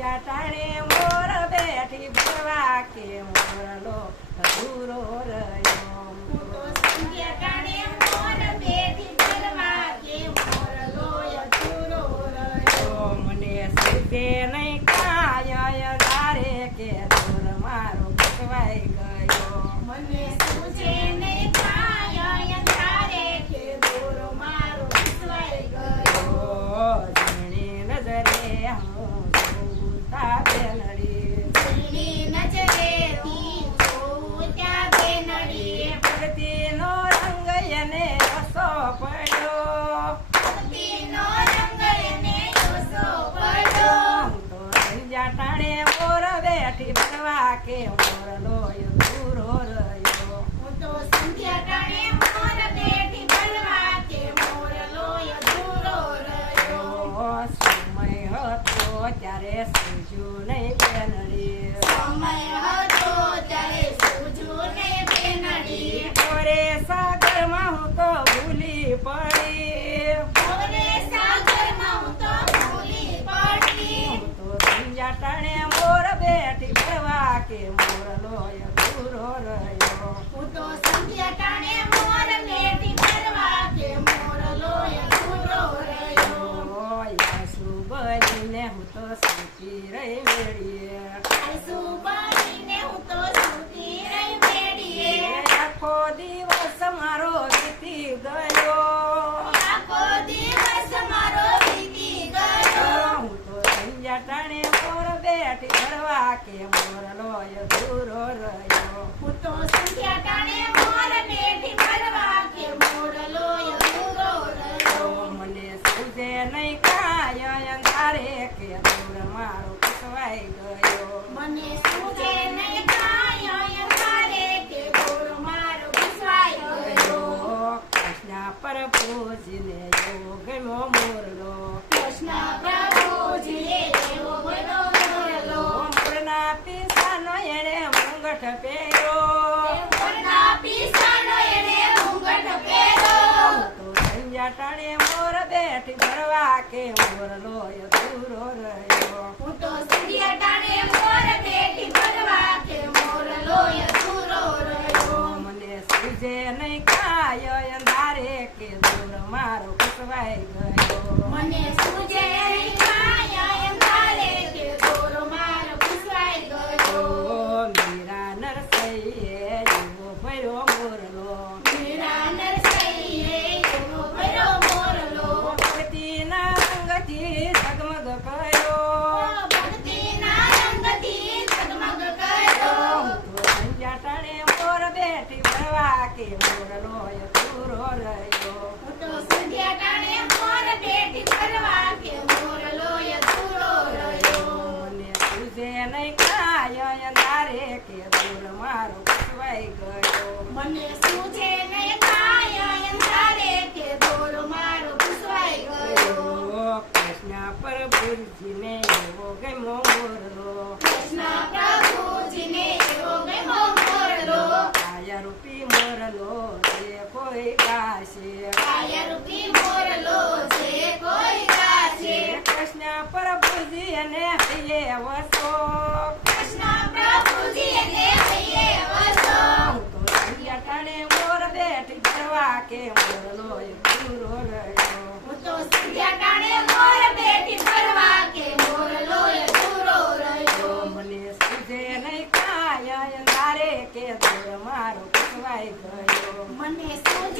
જાટાણે મોર બેઠી ભરવા કે મોરલો અધૂરો રહ્યો. હું તો સંધ્યા ટાણે મોર બેઠી ભરવા કે મોરલો અધૂરો રહ્યો. મને સુધે નહીં કાય અંધારે કે દૂર મારો ભટવાઈ ગયો. મને સૂઝે નહીં કાય અંધારે કે દૂર મારો વિસવાઈ ગયો. ઝીણી નજરે હું જોતા બેનડી ઝીણી નજરેથી જોઉં ત્યાં બેનડી. ભક્તિનો રંગ એને રસો પડ્યો. ભક્તિનો રંગ એને ઓછો પડ્યો. હું તો સંધ્યા ટાણે મોર બેઠી ભરવા કે મોરલો અધૂરો રહ્યો. હું તો સંધ્યા ટાણે મોર બેઠી ભરવા કે મોરલો અધૂરો રહ્યો. સમય હતો ત્યારે સૂઝ્યું નહીં બેનડી. સમય હતો ત્યારે સૂઝ્યું નહીં બેનડી. ઓરે સાગરમાં હું તો ભૂલી પડી. હવે સાગરમાં હું તો ભૂલી પડી. હું તો સંધ્યા ટાણે મોર બેઠી ભરવા કે મોરલો અધૂરો રહ્યો. હું તો સંધ્યા ટાણે મોર બેઠી ભરવા કે મોરલો અધૂરો રહ્યો. આંસુ બનીને હું તો સૂતી રહી વેળીએ. આંસુ બનીને હું તો સૂતી રહી બેડીએ. આખો દિવસ મારો વીતી ગયો. આખો દિવસ મારો વીતી ગયો. હું તો સંધ્યા ટાણે મોર બેઠી ભરવા કે મોરલો અધૂરો રહ્યો. હું તો સંધ્યા ટાણે મોર બેઠી ભરવા કે મોરલો અધૂરો રહ્યો. મને સૂઝે નહીં કાય અંધારે કે દૂર મારો ભટવાઈ ગયો. મને સૂઝે નહીં કાય અંધારે કે દૂર મારો વિસવાઈ ગયો. કૃષ્ણ પ્રભુજીને એવો ગમ્યો મોરલો. કૃષ્ણ પ્રભુજીએ એવો બધો મોરલો. મોરના પીસાનો એણે મુંગઠ પહેર્યો. મોરના પીસાનો એણે ઘૂંઘટ પહેર્યો. તો સંધ્યા ટાણે મોર બેઠી ભરવા કે મોરલો અધૂરો રહ્યો. હું તો સંધ્યા ટાણે મોર બેઠી ભરવા કે મોરલો અધૂરો રહ્યો. મને સૂઝે નહીં કાય અંધારે કે દૂર મારો ભટવાઈ ગયો. મને સૂઝે નહીં કાય અંધારે કે દૂર મારો વિસવાઈ ગયો. મીરા નરસૈયે એવો ભર્યો મોરલો. મીરા નરસૈયે એવો ભર્યો મોરલો. ભક્તિના રંગથી ઝગમગ કર્યો. ભક્તિના રંગથી ઝગમગ કર્યો. તો સંધ્યા ટાણે મોર બેઠી ભરવા કે મોરલો અધૂરો રહ્યો. હું તો સંધ્યા ટાણે મોર બેઠી ભરવા કે મોરલો અધૂરો રહ્યો. મને સૂઝે નહીં કાય અંધારે કે દૂર મારો ભટવાઈ ગયો. મને સૂઝે નહીં કાય અંધારે કે દૂર મારો વિસવાઈ ગયો. કૃષ્ણ પ્રભુજીને એવો ગમ્યો મોરલો. કૃષ્ણ પ્રભુજીને એવો ગમ્યો મોરલો. કાયા રૂપી મોરલો જે કોઈ ગાશે. કાયારૂપી મોરલો જે કોઈ ગાશે. કૃષ્ણ પ્રભુજી અને હૈયે વસો. કૃષ્ણ પ્રભુજી એને હૈયે વસો. હું તો સંધ્યા ટાણે મોર બેઠી ભરવા કે મોરલો અધૂરો રહ્યો. હું તો સંધ્યા ટાણે મોર બેઠી ભરવા કે મોરલો અધૂરો રહ્યો. મને સૂઝે નહીં કાય અંધારે કે દૂર મારો ભટવાઈ ગયો. મને સૂઝે